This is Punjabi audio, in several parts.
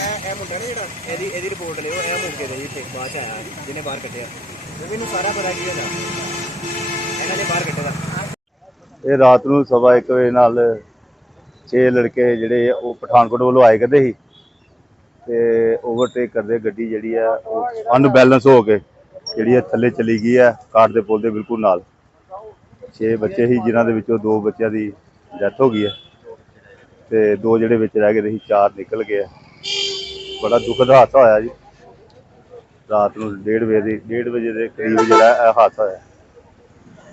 ਇਹ ਮੁੰਡਾ ਨੇ ਜਿਹੜਾ, ਇਹਦੀ ਇਹਦੀ ਰਿਪੋਰਟ ਲਿਓ, ਇਹ ਮੁੰਡੇ ਦੇ ਇੱਥੇ ਬਾਅਦ ਚ ਆਇਆ, ਜਿਹਨੇ ਬਾਹਰ ਕੱਢਿਆ। ਕਿਉਂਕਿ ਇਹਨੂੰ ਸਾਰਾ ਪਤਾ ਕੀ ਹੋਦਾ ਇਹਨਾਂ ਨੇ ਬਾਹਰ ਕੱਢਿਆ। ਇਹ ਰਾਤ ਨੂੰ ਸਵਾ ਇੱਕ ਵਜੇ ਨਾਲ ਛੇ ਲੜਕੇ ਜਿਹੜੇ ਉਹ ਪਠਾਨਕੋਟ ਵੱਲੋਂ ਆਏ ਕਰਦੇ ਸੀ। ਤੇ ਓਵਰਟੇਕ ਕਰਦੇ ਗੱਡੀ ਜਿਹੜੀ ਆ, ਉਹ ਅਨਬੈਲੈਂਸ ਹੋ ਕੇ, ਜਿਹੜੀ ਆ ਥੱਲੇ ਚਲੀ ਗਈ ਆ ਕਾਟ ਦੇ ਪੁਲ ਦੇ ਬਿਲਕੁਲ ਨਾਲ। ਛੇ ਬੱਚੇ ਸੀ, ਜਿਨ੍ਹਾਂ ਦੇ ਵਿੱਚੋਂ ਦੋ ਬੱਚਿਆਂ ਦੀ ਡੈਥ ਹੋ ਗਈ ਹੈ ਤੇ ਦੋ ਜਿਹੜੇ ਵਿੱਚ ਰਹਿ ਗਏ ਸੀ, ਚਾਰ ਨਿਕਲ ਗਏ ਆ। ਬੜਾ ਦੁਖਦ ਹਾਦਸਾ ਹੋਇਆ ਜੀ। ਰਾਤ ਨੂੰ 1:30 ਵਜੇ ਦੀ 1:30 ਵਜੇ ਦੇ ਕਰੀਬ ਜਿਹੜਾ ਇਹ ਹਾਦਸਾ ਹੋਇਆ।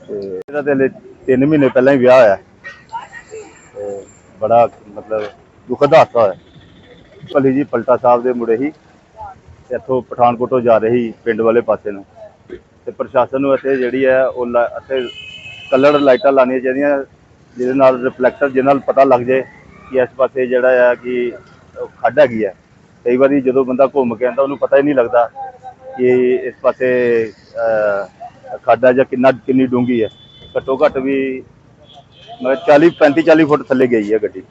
ਤੇ ਇਹਦਾ ਤੇ 3 ਮਹੀਨੇ ਪਹਿਲਾਂ ਹੀ ਵਿਆਹ ਹੋਇਆ। ਤੇ ਬੜਾ ਮਤਲਬ ਦੁਖਦ ਹਾਦਸਾ ਹੋਇਆ। ਭਲੀ ਜੀ ਪਲਟਾ ਸਾਹਿਬ ਦੇ ਮੁੰਡੇ ਸੀ ਤੇ ਇੱਥੋਂ ਪਠਾਨਕੋਟੋਂ ਜਾ ਰਹੇ ਸੀ ਪਿੰਡ ਵਾਲੇ ਪਾਸੇ ਨੂੰ। ਤੇ ਪ੍ਰਸ਼ਾਸਨ ਨੂੰ ਇੱਥੇ ਜਿਹੜੀ ਹੈ ਉਹ ਲਾ- ਇੱਥੇ ਕਲਰ ਲਾਈਟਾਂ ਲਾਉਣੀਆਂ ਚਾਹੀਦੀਆਂ, ਜਿਹਦੇ ਨਾਲ ਰਿਫਲੈਕਟਰ ਜਿਹਦੇ ਨਾਲ ਪਤਾ ਲੱਗ ਜਾਏ ਕਿ ਇਸ ਪਾਸੇ ਜਿਹੜਾ ਆ ਕਿ ਖੱਡ ਹੈਗੀ ਹੈ ਕਈ ਵਾਰੀ ਜਦੋਂ ਬੰਦਾ ਘੁੰਮ ਕੇ ਆਂਦਾ ਉਹਨੂੰ ਪਤਾ ਹੀ ਨਹੀਂ ਲੱਗਦਾ ਕਿ ਇਸ ਪਾਸੇ ਖਾਡਾ ਜਾਂ ਕਿੰਨਾ ਕਿੰਨੀ ਡੂੰਗੀ ਹੈ। ਘੱਟੋ ਘੱਟ ਵੀ ਮਤਲਬ 40 35 40 ਫੁੱਟ ਥੱਲੇ ਗਈ ਹੈ ਗੱਡੀ।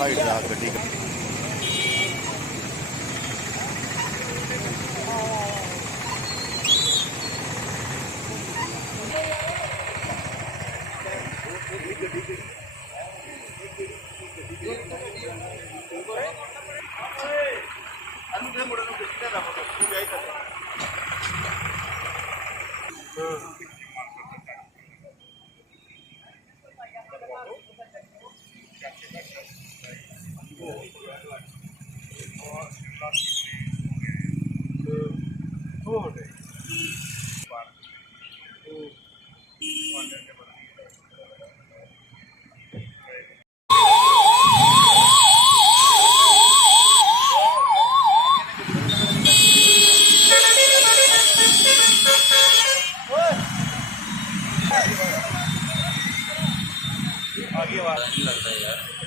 ਹਾਈਟ ਦਾ ਗੱਡੀ oh Good. One and ਆਵਾਜ਼ ਨਹੀਂ ਲੱਗਦਾ ਯਾਰ।